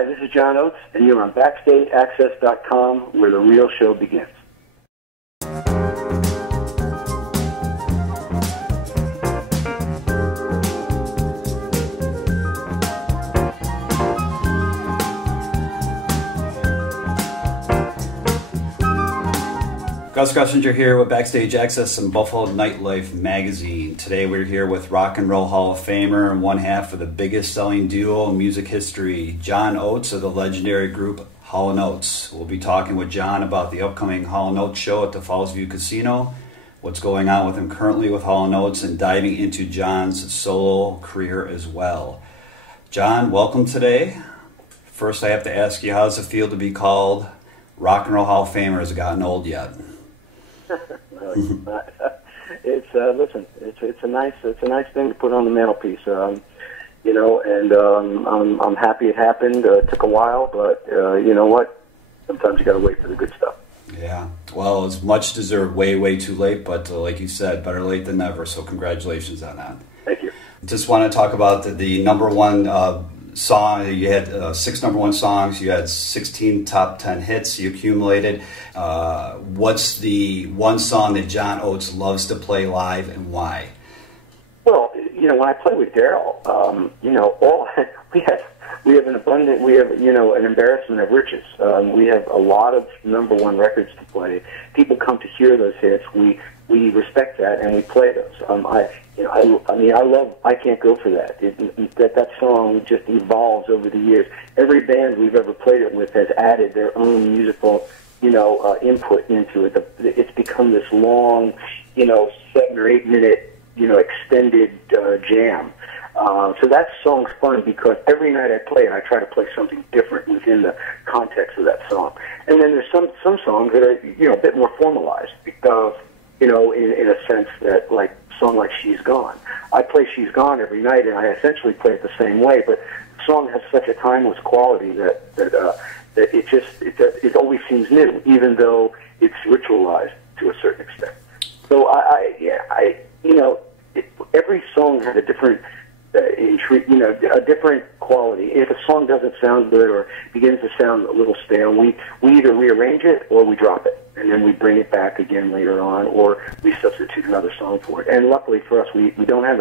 Hi, this is John Oates, and you're on BackstageAxxess.com, where the real show begins. Gus Gressinger here with Backstage Access and Buffalo Nightlife magazine. Today we're here with Rock and Roll Hall of Famer and one half of the biggest selling duo in music history, John Oates of the legendary group Hall & Oates. We'll be talking with John about the upcoming Hall & Oates show at the Fallsview Casino, what's going on with him currently with Hall & Oates, and diving into John's solo career as well. John, welcome today. First I have to ask you, how does it feel to be called Rock and Roll Hall of Famer? Has it gotten old yet? Listen, it's a nice thing to put on the mantelpiece, you know, and I'm happy it happened. It took a while, but you know what? Sometimes you got to wait for the good stuff. Yeah, well, it's much deserved. Way too late, but like you said, better late than never. So congratulations on that. Thank you. Just want to talk about the number one song. You had 6 number one songs. You had 16 top 10 hits you accumulated. What's the one song that John Oates loves to play live, and why? Well, you know, when I play with Daryl, you know, we have an abundant, you know, an embarrassment of riches. We have a lot of number one records to play. People come to hear those hits. We respect that, and we play those. I can't go for that. That song just evolves over the years. Every band we've ever played it with has added their own musical, you know, input into it. It's become this long, you know, 7 or 8 minute, you know, extended jam. So that song's fun because every night I play it, I try to play something different within the context of that song. And then there's some songs that are, you know, a bit more formalized because, you know, in a sense that, like, a song like She's Gone. I play She's Gone every night, and I essentially play it the same way, but the song has such a timeless quality that it always seems new, even though it's ritualized to a certain extent. So you know, every song has a different you know, a different quality. If a song doesn't sound good or begins to sound a little stale, we either rearrange it or we drop it, and then we bring it back again later on, or we substitute another song for it. And luckily for us, we don't have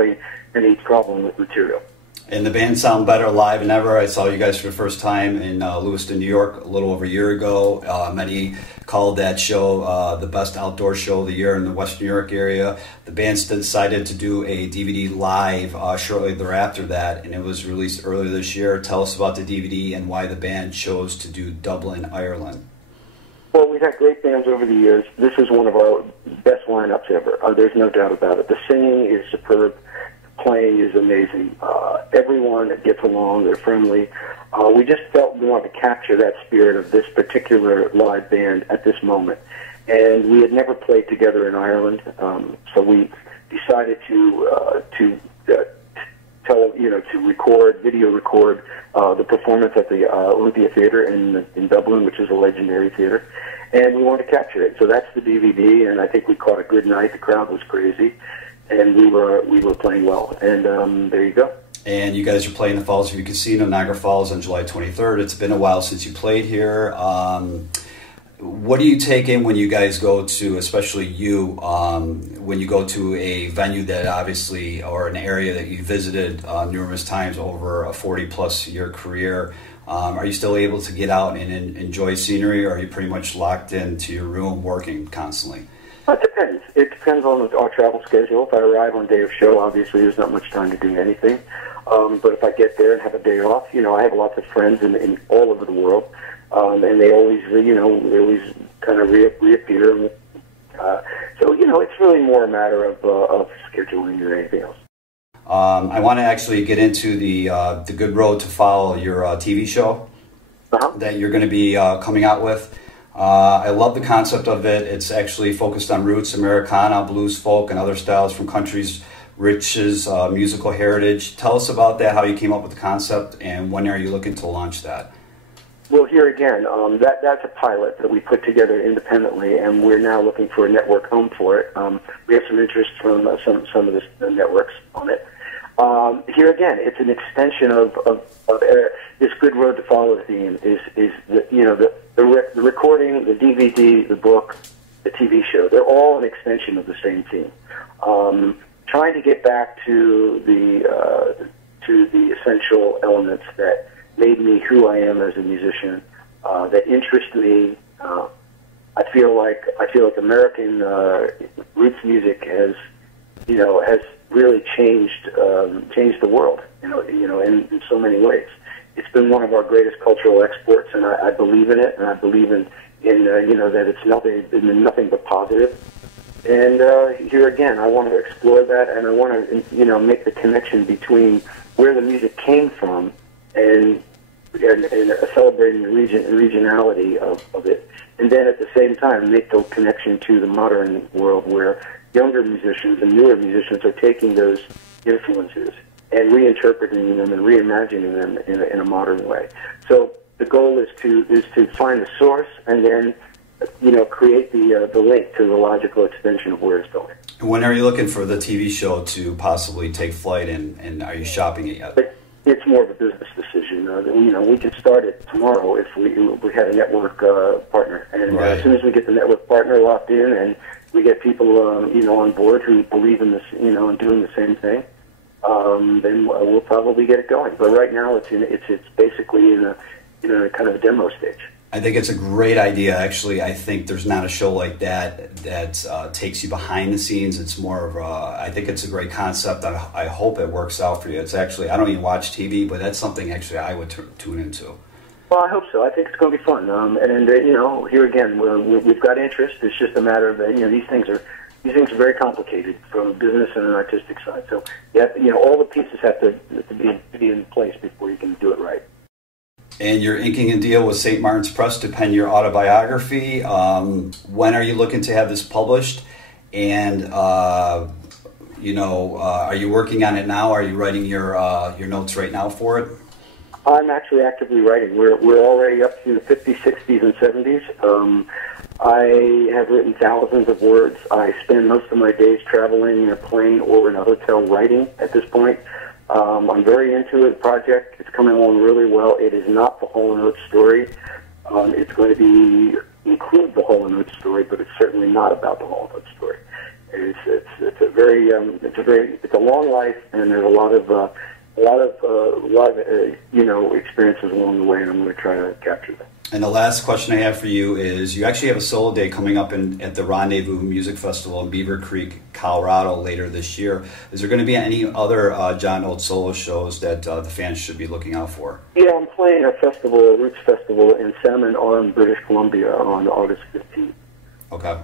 any problem with material. And the band sound better live than ever. I saw you guys for the first time in Lewiston, New York, a little over a year ago. Many called that show the best outdoor show of the year in the Western New York area. The band decided to do a DVD live shortly thereafter that, and it was released earlier this year. Tell us about the DVD and why the band chose to do Dublin, Ireland. Well, we've had great bands over the years. This is one of our best lineups ever. There's no doubt about it. The singing is superb. Playing is amazing. Everyone gets along. They're friendly. We just felt we wanted to capture that spirit of this particular live band at this moment. And we had never played together in Ireland, so we decided to video record the performance at the Olympia Theatre in Dublin, which is a legendary theater. And we wanted to capture it. So that's the DVD, and I think we caught a good night. The crowd was crazy. And we were playing well, and there you go. And you guys are playing the Fallsview Casino, Niagara Falls, on July 23rd. It's been a while since you played here. What do you take in when you guys go to, especially you, when you go to a venue that obviously, or an area that you visited numerous times over a 40-plus year career? Are you still able to get out and enjoy scenery, or are you pretty much locked into your room working constantly? It depends. It depends on our travel schedule. If I arrive on day of show, obviously there's not much time to do anything. But if I get there and have a day off, you know, I have lots of friends in all over the world, and they always, you know, kind of reappear. So, you know, it's really more a matter of scheduling than anything else. I want to actually get into the good road to follow your TV show that you're going to be coming out with. I love the concept of it. It's actually focused on roots, Americana, blues, folk, and other styles from countries' riches, musical heritage. Tell us about that, how you came up with the concept, and when are you looking to launch that? Well, here again, that's a pilot that we put together independently, and we're now looking for a network home for it. We have some interest from some of the networks on it. Here again, it's an extension of this Good Road to Follow theme. Is the recording, the DVD, the book, the TV show. They're all an extension of the same theme. Trying to get back to the essential elements that made me who I am as a musician, that interest me. I feel like American roots music has really changed the world. In so many ways. It's been one of our greatest cultural exports, and I believe in it, and I believe in that it's been nothing but positive. And here again, I want to explore that, and I want to make the connection between where the music came from and celebrating the regionality of it, and then at the same time make the connection to the modern world where younger musicians and newer musicians are taking those influences and reinterpreting them and reimagining them in a modern way. So the goal is to find the source and then create the link to the logical extension of where it's going. When are you looking for the TV show to possibly take flight, and are you shopping it yet? But it's more of a business decision. We could start it tomorrow if we had a network partner, and right. As soon as we get the network partner locked in and we get people on board who believe in this, and doing the same thing, then we'll probably get it going. But right now, it's basically in a kind of a demo stage. I think it's a great idea. Actually, I think there's not a show like that takes you behind the scenes. It's more of I think it's a great concept. I hope it works out for you. It's actually, I don't even watch TV, but that's something actually I would tune into. Well, I hope so. I think it's going to be fun. Here again, we've got interest. It's just a matter of these things are very complicated from a business and an artistic side. So all the pieces have to be in place before you can do it right. And you're inking a deal with St. Martin's Press to pen your autobiography. When are you looking to have this published? And are you working on it now? Are you writing your notes right now for it? I'm actually actively writing. We're already up to the 50s, 60s, and 70s. I have written thousands of words. I spend most of my days traveling in a plane or in a hotel writing at this point. I'm very into the project. It's coming along really well. It is not the Hall & Oates story. It's going to include the Hall & Oates story, but it's certainly not about the Hall & Oates story. It's a long life, and there's a lot of experiences along the way, and I'm going to try to capture them. And the last question I have for you is, you actually have a solo day coming up at the Rendezvous Music Festival in Beaver Creek, Colorado later this year. Is there going to be any other John Oates solo shows that the fans should be looking out for? Yeah, I'm playing a Roots Festival in Salmon Arm, British Columbia on August 15th. Okay.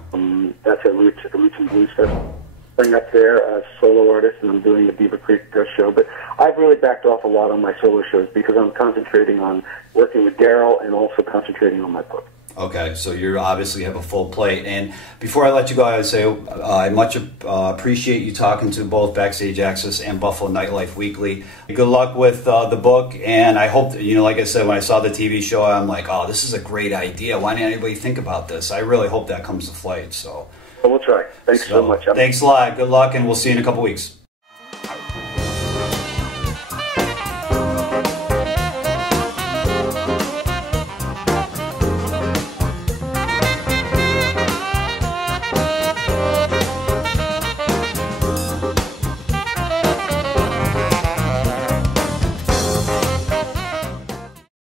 That's a Roots and Blues Festival. Bring up there as a solo artist, and I'm doing the Beaver Creek show. But I've really backed off a lot on my solo shows because I'm concentrating on working with Daryl and also concentrating on my book. Okay, so you obviously have a full plate. And before I let you go, I would say I much appreciate you talking to both Backstage Access and Buffalo Nightlife Weekly. Good luck with the book, and I hope, like I said, when I saw the TV show, I'm like, oh, this is a great idea. Why didn't anybody think about this? I really hope that comes to flight. So. We'll try. Thanks so much. Thanks a lot. Good luck, and we'll see you in a couple weeks.